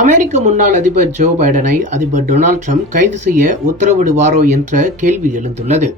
அமெரிக்க முன்னாள் அதிபர் ஜோ பைடனை அதிபர் டொனால்ட் ட்ரம்ப் கைது செய்ய உத்தரவிடுவாரோ என்ற கேள்வி எழுந்துள்ளது.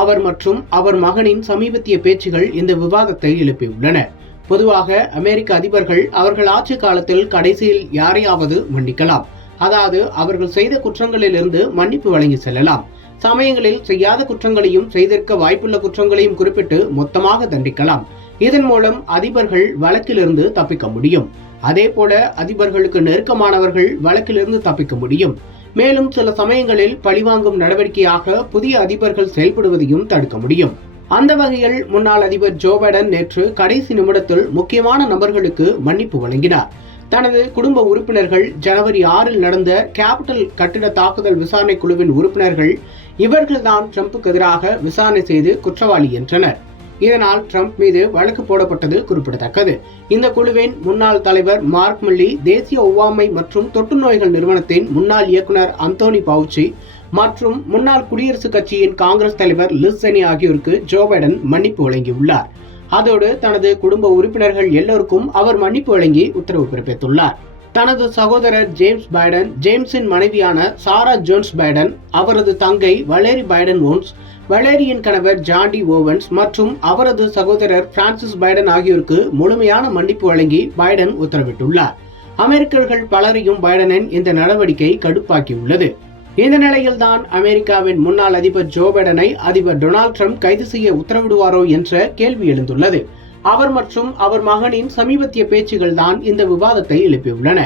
அவர் மற்றும் அவர் மகனின் சமீபத்திய பேச்சுகள் இந்த விவாதத்தை எழுப்பியுள்ளன. பொதுவாக அமெரிக்க அதிபர்கள் அவர்கள் ஆட்சி காலத்தில் கடைசியில் யாரையாவது மன்னிக்கலாம். அதாவது அவர்கள் செய்த குற்றங்களிலிருந்து மன்னிப்பு வழங்கி செல்லலாம். சமயங்களில் செய்யாத குற்றங்களையும் செய்திருக்க வாய்ப்புள்ள குற்றங்களையும் குறிப்பிட்டு மொத்தமாக தண்டிக்கலாம். இதன் மூலம் அதிபர்கள் வழக்கிலிருந்து தப்பிக்க முடியும். அதே போல அதிபர்களுக்கு நெருக்கமானவர்கள் வழக்கிலிருந்து தப்பிக்க முடியும். மேலும் சில சமயங்களில் பழிவாங்கும் நடவடிக்கையாக புதிய அதிபர்கள் செயல்படுவதையும் தடுக்க முடியும். அந்த வகையில் முன்னாள் அதிபர் ஜோ பைடன் நேற்று கடைசி நிமிடத்தில் முக்கியமான நபர்களுக்கு மன்னிப்பு வழங்கினார். தனது குடும்ப உறுப்பினர்கள் ஜனவரி 6 நடந்த கேபிட்டல் கட்டிட தாக்குதல் விசாரணை குழுவின் உறுப்பினர்கள் இவர்கள்தான் ட்ரம்புக்கு எதிராக விசாரணை செய்து குற்றவாளி என்றனர். இதனால் ட்ரம்ப் மீது வழக்கு போடப்பட்டது குறிப்பிடத்தக்கது. இந்த குழுவின் முன்னாள் தலைவர் மார்க் மில்லி, தேசிய ஒவ்வாமை மற்றும் தொற்று நோய்கள் நிறுவனத்தின் முன்னாள் இயக்குனர் அந்தோனி பவுச்சி மற்றும் முன்னாள் குடியரசுக் கட்சியின் காங்கிரஸ் தலைவர் லிஸ் செனி ஆகியோருக்கு ஜோ பைடன் மன்னிப்பு வழங்கியுள்ளார். அதோடு தனது குடும்ப உறுப்பினர்கள் எல்லோருக்கும் அவர் மன்னிப்பு வழங்கி உத்தரவு பிறப்பித்துள்ளார். தனது சகோதரர் ஜேம்ஸ் பைடன், ஜேம்ஸின் மனைவியான சாரா ஜோன்ஸ் பைடன், அவரது தங்கை வலேரி பைடன் ஓன்ஸ், வலேரியின் கணவர் ஜான் டி ஓவன்ஸ் மற்றும் அவரது சகோதரர் பிரான்சிஸ் பைடன் ஆகியோருக்கு முழுமையான மன்னிப்பு வழங்கி பைடன் உத்தரவிட்டுள்ளார். அமெரிக்கர்கள் பலரையும் பைடனின் இந்த நடவடிக்கை கடுப்பாக்கியுள்ளது. இந்த நிலையில்தான் அமெரிக்காவின் முன்னாள் அதிபர் ஜோ பைடனை அதிபர் டொனால்ட் ட்ரம்ப் கைது செய்ய உத்தரவிடுவாரோ என்ற கேள்வி எழுந்துள்ளது. அவர் மற்றும் அவர் மகனின் சமீபத்திய பேச்சுகள் தான் இந்த விவாதத்தை எழுப்பியுள்ளன.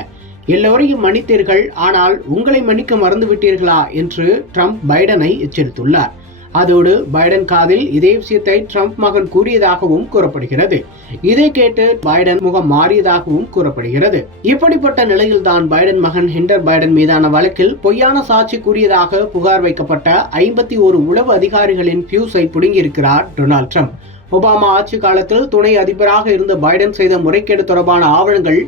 எல்லோரையும் மன்னித்தீர்கள், ஆனால் உங்களை மன்னிக்க மறந்துவிட்டீர்களா என்று ட்ரம்ப் பைடனை எச்சரித்துள்ளார். அதோடு பைடன் காதில் இதே விஷயத்தை ட்ரம்ப் மகன் கூறியதாகவும் கூறப்படுகிறது. இதை கேட்டு பைடன் முகம் மாறியதாகவும் கூறப்படுகிறது. இப்படிப்பட்ட நிலையில்தான் பைடன் மகன் ஹண்டர் பைடன் மீதான வழக்கில் பொய்யான சாட்சி கூறியதாக புகார் வைக்கப்பட்ட 51 உளவு அதிகாரிகளின் பியூஸை புடுங்கியிருக்கிறார் டொனால்ட் ட்ரம்ப். ஒபாமா ஆட்சி காலத்தில் துணை அதிபராக இருந்த பைடன் செய்த முறைகேடு தொடர்பான ஆவணங்கள்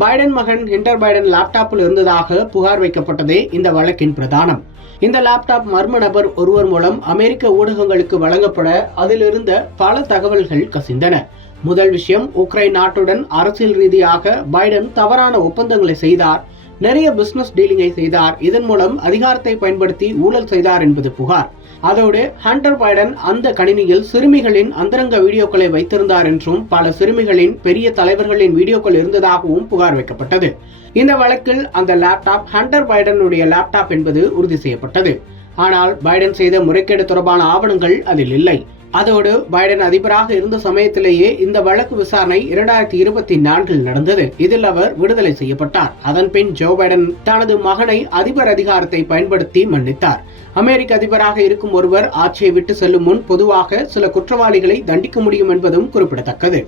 பைடன் மகன் ஹண்டர் பைடன் லேப்டாப்பில் இருந்ததாக புகார் வைக்கப்பட்டதே இந்த வழக்கின் பிரதானம். இந்த லேப்டாப் மர்ம நபர் ஒருவர் மூலம் அமெரிக்க ஊடகங்களுக்கு வழங்கப்பட அதிலிருந்த பல தகவல்கள் கசிந்தன. முதல் விஷயம், உக்ரைன் நாட்டுடன் அரசியல் ரீதியாக பைடன் தவறான ஒப்பந்தங்களை செய்தார், நிறைய பிசினஸ் டீலிங்கை செய்தார், இதன் மூலம் அதிகாரத்தை பயன்படுத்தி ஊழல் செய்தார் என்பது புகார். அதோடு ஹண்டர் பைடன் அந்த கணினியில் சிறுமிகளின் அந்தரங்க வீடியோக்களை வைத்திருந்தார் என்றும் பல சிறுமிகளின் பெரிய தலைவர்களின் வீடியோக்கள் இருந்ததாகவும் புகார் வைக்கப்பட்டது. இந்த வழக்கில் அந்த லேப்டாப் ஹண்டர் பைடனுடைய லேப்டாப் என்பது உறுதி செய்யப்பட்டது. ஆனால் பைடன் செய்த முறைகேடு தொடர்பான ஆவணங்கள் அதில் இல்லை. அதோடு பைடன் அதிபராக இருந்த சமயத்திலேயே இந்த வழக்கு விசாரணை 2024 நடந்தது. இதில் அவர் விடுதலை செய்யப்பட்டார். அதன் பின் ஜோ பைடன் தனது மகனை அதிபர் அதிகாரத்தை பயன்படுத்தி மன்னித்தார். அமெரிக்க அதிபராக இருக்கும் ஒருவர் ஆட்சியை விட்டு செல்லும் முன் பொதுவாக சில குற்றவாளிகளை தண்டிக்க முடியும் என்பதும் குறிப்பிடத்தக்கது.